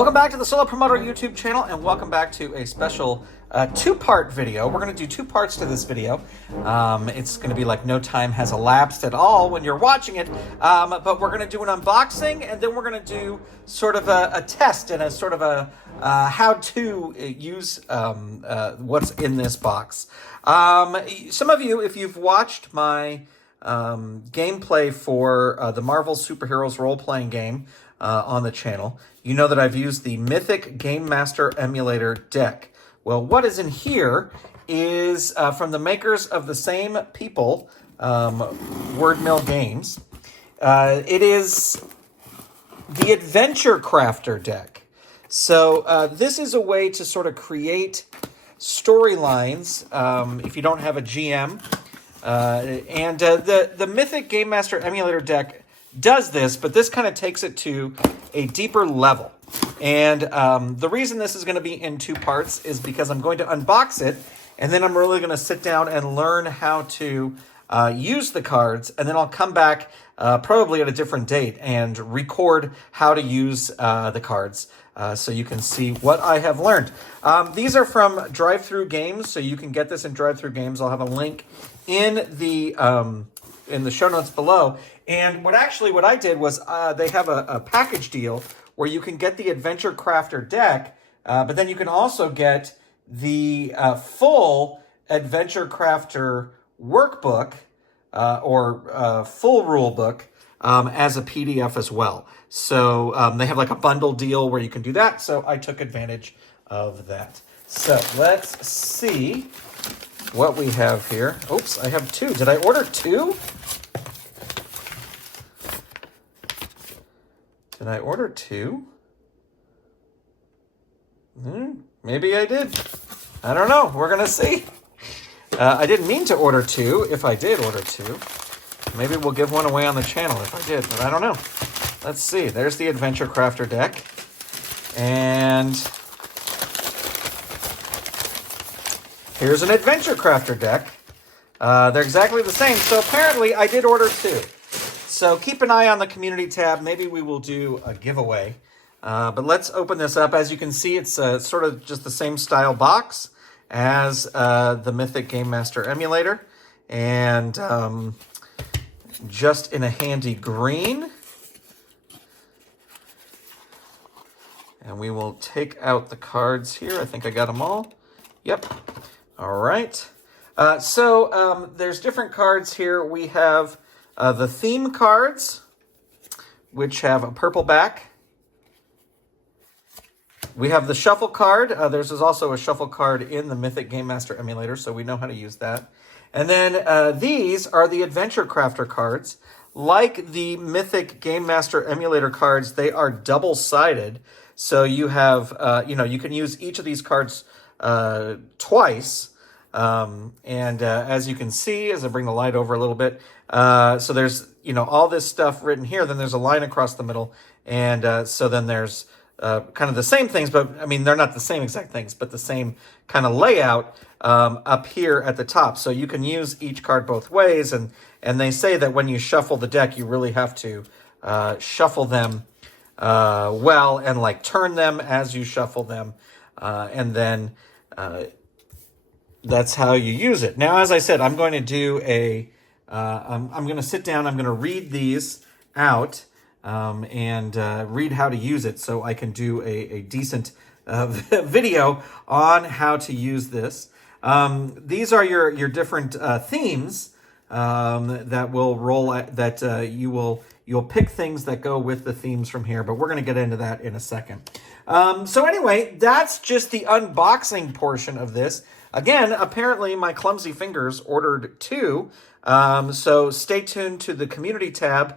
Welcome back to the Solo Promoter YouTube channel, and welcome back to a special two-part video. We're going to do two parts to this video. It's going to be like no time has elapsed at all when you're watching it, but we're going to do an unboxing, and then we're going to do sort of a test and a sort of a how to use what's in this box. Some of you, if you've watched my gameplay for the Marvel Superheroes role-playing game on the channel, you know that I've used the Mythic Game Master Emulator deck. Well, what is in here is from the makers of the same people, Wordmill Games. It is the Adventure Crafter deck. So this is a way to sort of create storylines if you don't have a GM. The Mythic Game Master Emulator deck does this, but this kind of takes it to a deeper level. And the reason this is going to be in two parts is because I'm going to unbox it, and then I'm really going to sit down and learn how to use the cards, and then I'll come back probably at a different date and record how to use the cards so you can see what I have learned. These are from Drive-Thru Games, so you can get this in Drive-Thru Games. I'll have a link in the show notes below. And what I did was they have a package deal where you can get the Adventure Crafter deck, but then you can also get the full Adventure Crafter workbook or full rule book as a PDF as well. So they have like a bundle deal where you can do that. So I took advantage of that. So let's see what we have here. Oops, I have two. Did I order two? Did I order two? Maybe I did. I don't know. We're going to see. I didn't mean to order two if I did order two. Maybe we'll give one away on the channel if I did, but I don't know. Let's see. There's the Adventure Crafter deck. And here's an Adventure Crafter deck. They're exactly the same. So apparently I did order two. So keep an eye on the community tab. Maybe we will do a giveaway. But let's open this up. As you can see, it's sort of just the same style box as the Mythic Game Master Emulator. And just in a handy green. And we will take out the cards here. I think I got them all. Yep. All right. So there's different cards here. We have the theme cards, which have a purple back. We have the shuffle card. There's also a shuffle card in the Mythic Game Master Emulator, so we know how to use that. And then these are the Adventure Crafter cards. Like the Mythic Game Master Emulator cards, they are double-sided. So you have, you can use each of these cards twice. As you can see, as I bring the light over a little bit, so there's, all this stuff written here, then there's a line across the middle, and so then there's kind of the same things, but I mean, they're not the same exact things, but the same kind of layout up here at the top. So you can use each card both ways, and they say that when you shuffle the deck, you really have to shuffle them well and like turn them as you shuffle them, and then that's how you use it. Now, as I said, I'm going to do I'm going to sit down, I'm going to read these out and read how to use it so I can do a decent video on how to use this. These are your different themes that will roll that you'll pick things that go with the themes from here, but we're going to get into that in a second. So anyway, that's just the unboxing portion of this. Again, apparently my clumsy fingers ordered two, so stay tuned to the community tab.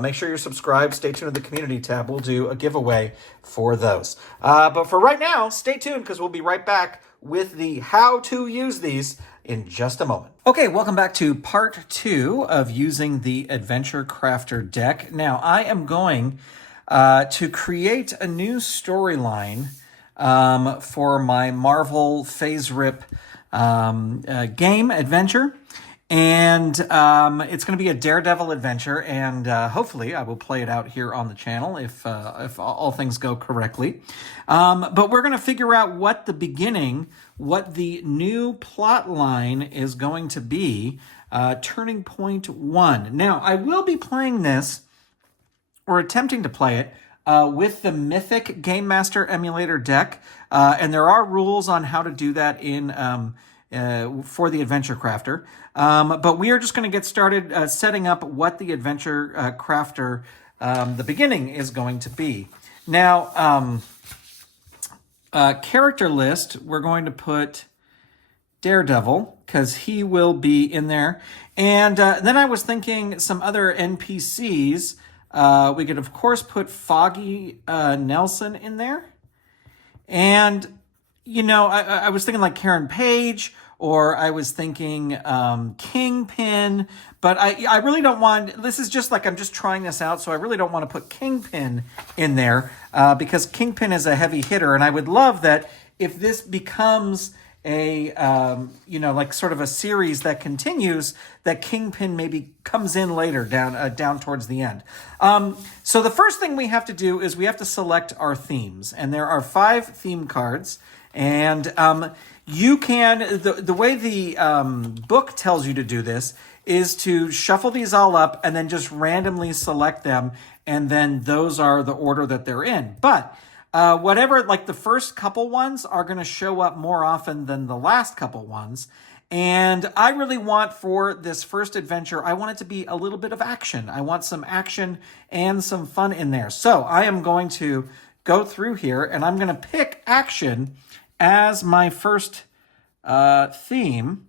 Make sure you're subscribed. Stay tuned to the community tab. We'll do a giveaway for those. But for right now, stay tuned because we'll be right back with the how to use these in just a moment. Okay, welcome back to part 2 of using the Adventure Crafter deck. Now, I am going to create a new storyline for my Marvel FASERIP game adventure. And it's going to be a Daredevil adventure, and hopefully I will play it out here on the channel if all things go correctly. But we're going to figure out what the new plot line is going to be, Turning Point 1. Now, I will be playing this, or attempting to play it, with the Mythic Game Master emulator deck, and there are rules on how to do that in for the Adventure Crafter. But we are just going to get started setting up what the Adventure Crafter, the beginning, is going to be. Now, character list, we're going to put Daredevil, because he will be in there. And then I was thinking some other NPCs. We could, of course, put Foggy Nelson in there. And, you know, I was thinking like Karen Page, or I was thinking Kingpin, but I really don't want, this is just like, I'm just trying this out, so I really don't want to put Kingpin in there, because Kingpin is a heavy hitter, and I would love that if this becomes a, you know, like sort of a series that continues, that Kingpin maybe comes in later down towards the end. So the first thing we have to do is we have to select our themes, and there are 5 theme cards, and you can, the way the book tells you to do this is to shuffle these all up and then just randomly select them, and then those are the order that they're in. But whatever, like the first couple ones are going to show up more often than the last couple ones. And I really want, for this first adventure, I want it to be a little bit of action. I want some action and some fun in there. So I am going to go through here, and I'm going to pick action as my first theme.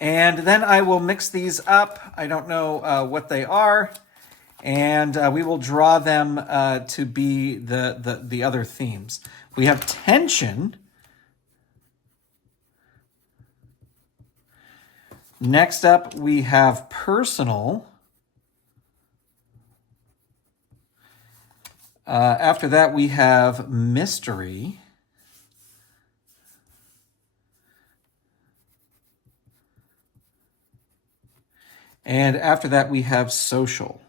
And then I will mix these up. I don't know what they are. And we will draw them to be the other themes. We have tension. Next up, we have personal. After that, we have mystery. And after that, we have social.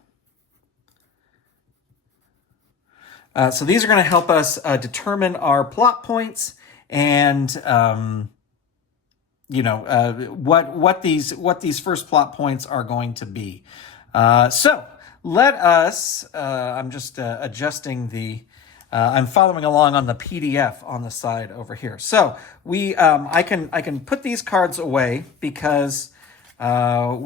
So these are going to help us determine our plot points and, you know, what these first plot points are going to be. So let us. I'm just adjusting the. I'm following along on the PDF on the side over here. So I can put these cards away because we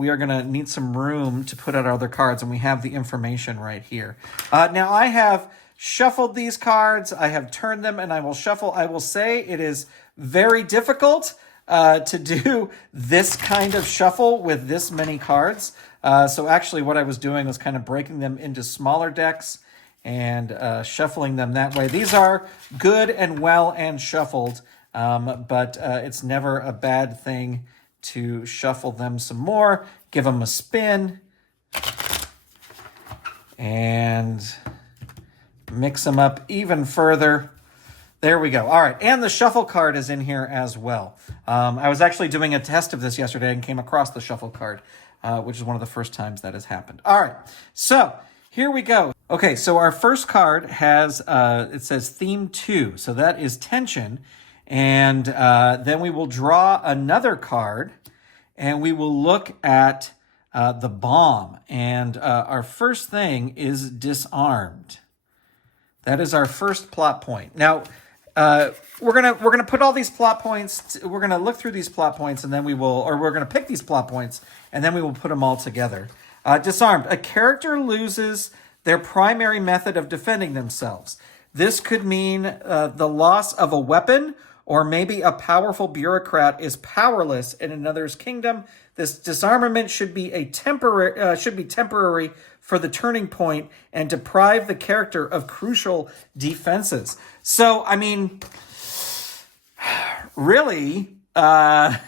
are going to need some room to put out our other cards, and we have the information right here. Now I have shuffled these cards. I have turned them, and I will shuffle. I will say it is very difficult to do this kind of shuffle with this many cards. So actually what I was doing was kind of breaking them into smaller decks and shuffling them that way. These are good and well and shuffled, but it's never a bad thing to shuffle them some more, give them a spin, and mix them up even further. There we go. All right, and the shuffle card is in here as well. I was actually doing a test of this yesterday and came across the shuffle card, which is one of the first times that has happened. All right, so here we go. Okay, so our first card has, it says Theme 2, so that is tension, and then we will draw another card, and we will look at the bomb, and our first thing is disarmed. That is our first plot point. Now, we're gonna put all these plot points. We're gonna look through these plot points, and then we're gonna pick these plot points, and then we will put them all together. Disarmed. A character loses their primary method of defending themselves. This could mean the loss of a weapon, or maybe a powerful bureaucrat is powerless in another's kingdom. This disarmament should be temporary for the turning point and deprive the character of crucial defenses. So, I mean, really, well,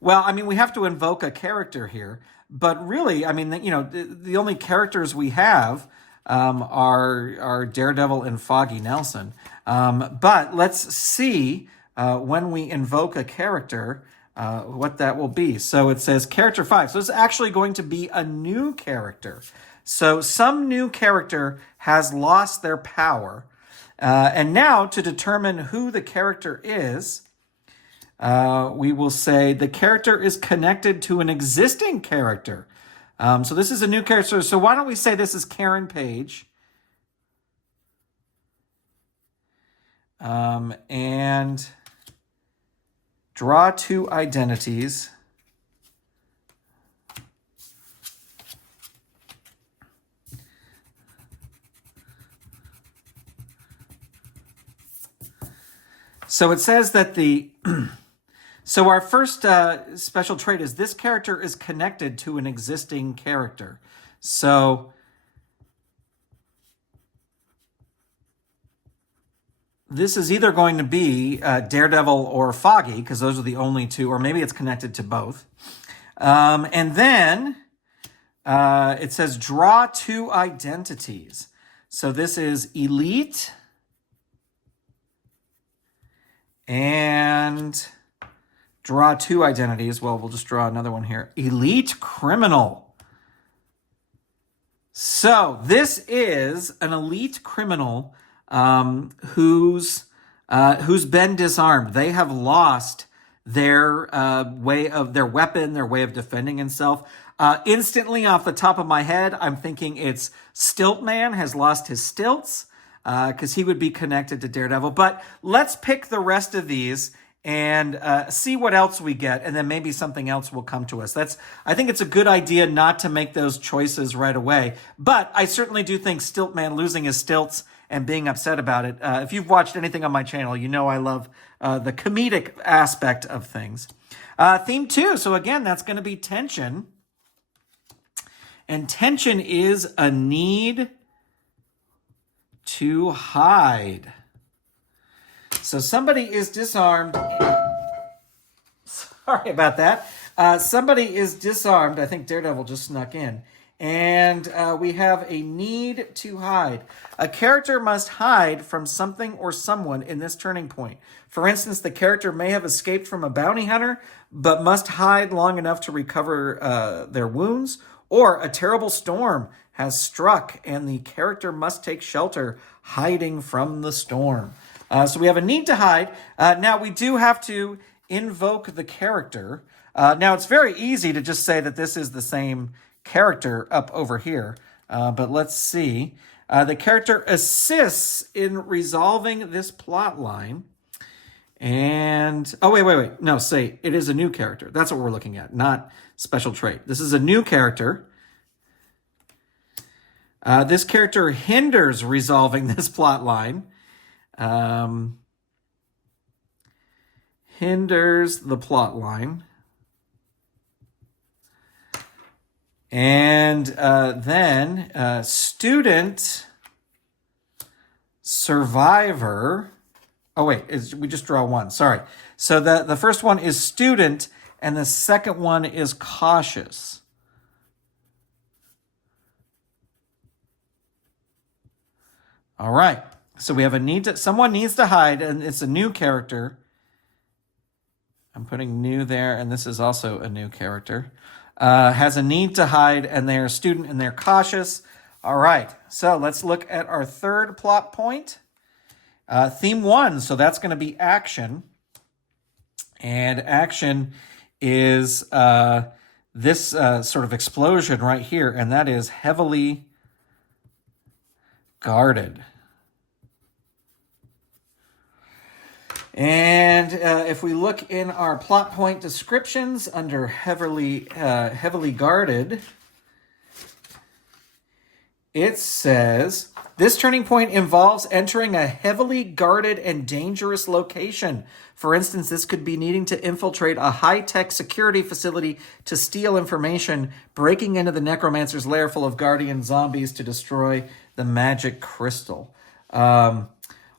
I mean, we have to invoke a character here, but really, I mean, you know, the only characters we have are Daredevil and Foggy Nelson. But let's see when we invoke a character what that will be. So it says character 5. So it's actually going to be a new character. So some new character has lost their power. And now to determine who the character is, we will say the character is connected to an existing character. So this is a new character. So why don't we say this is Karen Page? And draw 2 identities. So it says that so our first special trait is this character is connected to an existing character. So this is either going to be Daredevil or Foggy, because those are the only two, or maybe it's connected to both. And then it says draw 2 identities. So this is Elite and draw 2 identities. Well, we'll just draw another one here. Elite Criminal. So this is an elite criminal who's been disarmed. They have lost their their weapon, their way of defending himself. Instantly off the top of my head, I'm thinking it's Stiltman has lost his stilts, because he would be connected to Daredevil. But let's pick the rest of these and see what else we get, and then maybe something else will come to us. I think it's a good idea not to make those choices right away. But I certainly do think Stiltman losing his stilts and being upset about it. If you've watched anything on my channel, you know I love the comedic aspect of things. Theme 2, so again, that's going to be tension. And tension is a need to hide. So somebody is disarmed. Sorry about that. Somebody is disarmed. I think Daredevil just snuck in. And we have a need to hide. A character must hide from something or someone in this turning point. For instance, the character may have escaped from a bounty hunter, but must hide long enough to recover their wounds. Or a terrible storm has struck, and the character must take shelter, hiding from the storm. So we have a need to hide. Now, we do have to invoke the character. Now, it's very easy to just say that this is the same character up over here. But let's see. The character assists in resolving this plot line. And, oh, wait. No, say it is a new character. That's what we're looking at, not special trait. This is a new character. This character hinders resolving this plot line. Hinders the plot line. And then student survivor. Oh, wait, we just draw 1. Sorry. So the first one is student, and the second one is cautious. All right. So we have a need to, someone needs to hide, and it's a new character. I'm putting new there, and this is also a new character. Has a need to hide, and they're a student, and they're cautious. All right. So let's look at our third plot point. Theme 1, so that's going to be action. And action is this sort of explosion right here, and that is heavily guarded. And if we look in our plot point descriptions under heavily guarded, it says, this turning point involves entering a heavily guarded and dangerous location. For instance, this could be needing to infiltrate a high-tech security facility to steal information, breaking into the necromancer's lair full of guardian zombies to destroy the magic crystal. All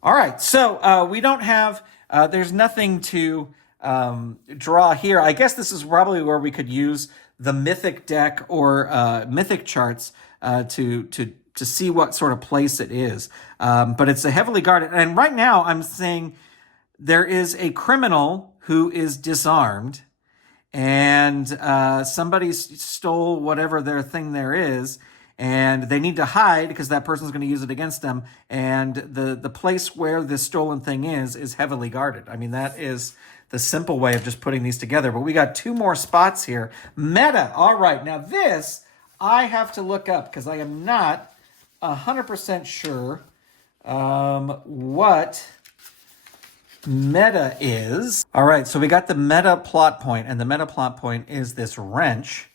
right, so we don't have, there's nothing to draw here. I guess this is probably where we could use the mythic deck or mythic charts to see what sort of place it is. But it's a heavily guarded. And right now I'm saying there is a criminal who is disarmed. and somebody stole whatever their thing there is, and they need to hide because that person's going to use it against them, and the place where this stolen thing is heavily guarded. I mean, that is the simple way of just putting these together. But we got 2 more spots here. Meta. All right. Now this I have to look up because I am not 100% sure what meta is. All right, so we got the meta plot point, and the meta plot point is this wrench.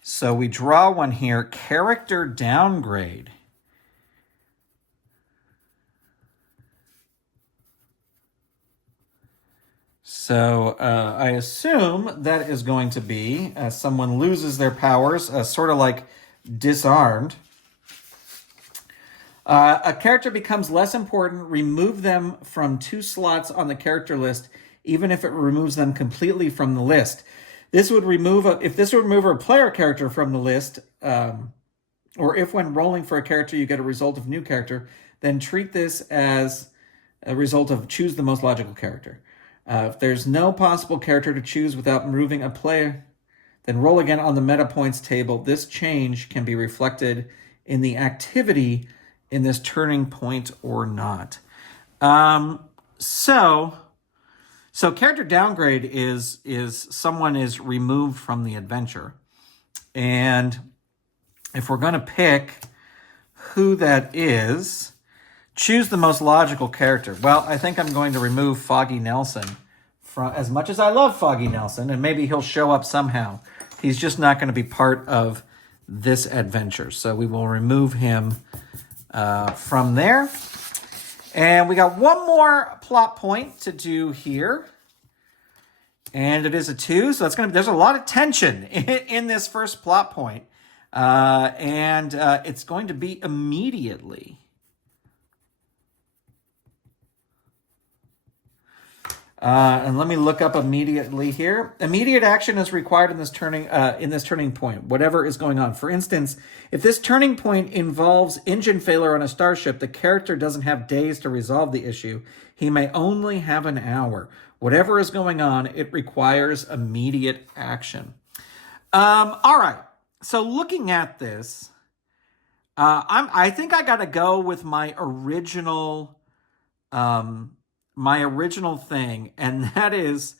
So we draw one here, character downgrade. So I assume that is going to be someone loses their powers, sort of like disarmed. A character becomes less important. Remove them from 2 slots on the character list, even if it removes them completely from the list. This would remove if this would remove a player character from the list, or if when rolling for a character you get a result of new character, then treat this as a result of choose the most logical character. If there's no possible character to choose without removing a player, then roll again on the meta points table. This change can be reflected in the activity in this turning point or not. So character downgrade is someone is removed from the adventure. And if we're going to pick who that is, choose the most logical character. Well, I think I'm going to remove Foggy Nelson. As much as I love Foggy Nelson, and maybe he'll show up somehow, he's just not going to be part of this adventure. So we will remove him from there. And we got 1 more plot point to do here. And it is a 2, so there's a lot of tension in this first plot point. And it's going to be immediately. And let me look up immediately here. Immediate action is required in this turning point, whatever is going on. For instance, if this turning point involves engine failure on a starship, the character doesn't have days to resolve the issue. He may only have an hour. Whatever is going on, it requires immediate action. All right. So looking at this, I think I got to go with my original thing, and that is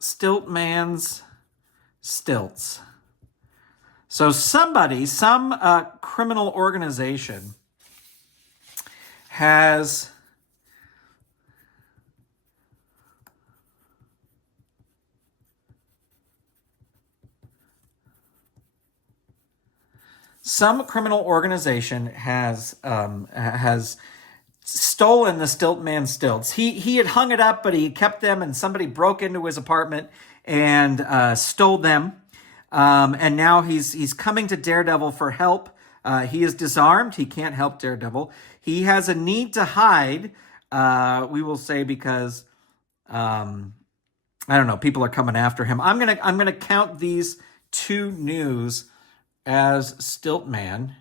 Stiltman's stilts. So some criminal organization has stolen the Stiltman stilts. He had hung it up, but he kept them, and somebody broke into his apartment and stole them. And now he's coming to Daredevil for help. He is disarmed. He can't help Daredevil. He has a need to hide, we will say, because I don't know, people are coming after him. I'm gonna count these 2 news as Stiltman.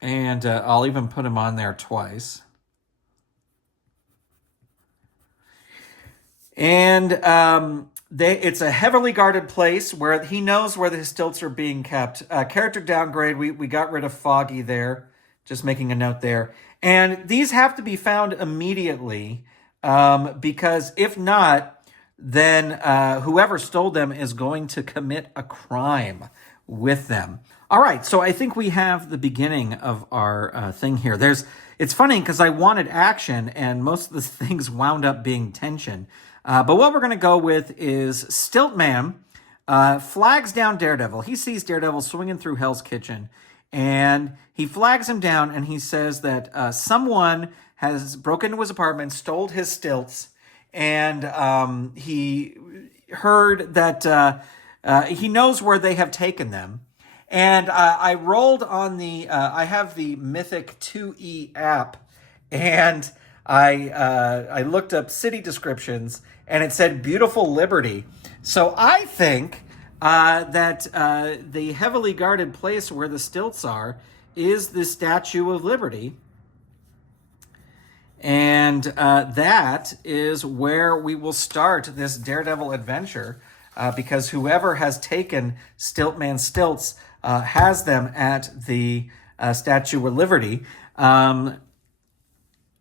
And I'll even put him on there twice. And it's a heavily guarded place where he knows where his stilts are being kept. Character downgrade, we got rid of Foggy there. Just making a note there. And these have to be found immediately because if not, then whoever stole them is going to commit a crime with them. All right, so I think we have the beginning of our thing here. It's funny because I wanted action, and most of the things wound up being tension. But what we're going to go with is Stiltman flags down Daredevil. He sees Daredevil swinging through Hell's Kitchen, and he flags him down, and he says that someone has broken into his apartment, stole his stilts, and he heard that he knows where they have taken them. And I rolled on I have the Mythic 2E app, and I looked up city descriptions, and it said Beautiful Liberty. So I think that the heavily guarded place where the stilts are is the Statue of Liberty. And that is where we will start this Daredevil adventure, because whoever has taken Stiltman Stilts has them at the Statue of Liberty.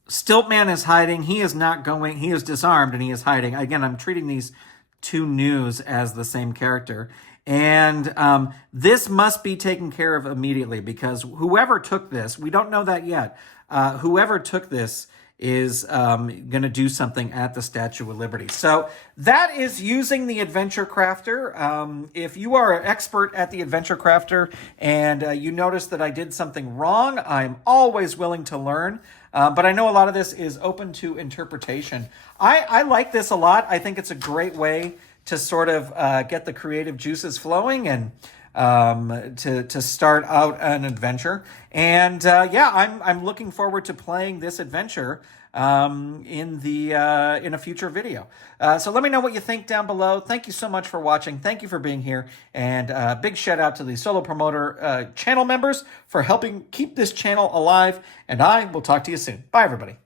Stiltman is hiding. He is not going. He is disarmed and he is hiding. Again, I'm treating these two news as the same character. And this must be taken care of immediately, because whoever took this, we don't know that yet. Whoever took this is going to do something at the Statue of Liberty. So that is using the Adventure Crafter. If you are an expert at the Adventure Crafter and you notice that I did something wrong, I'm always willing to learn. But I know a lot of this is open to interpretation. I like this a lot. I think it's a great way to sort of get the creative juices flowing and to start out an adventure. And yeah, I'm looking forward to playing this adventure in a future video. So let me know what you think down below. Thank you so much for watching. Thank you for being here. And big shout out to the Solo Promoter channel members for helping keep this channel alive. And I will talk to you soon. Bye, everybody.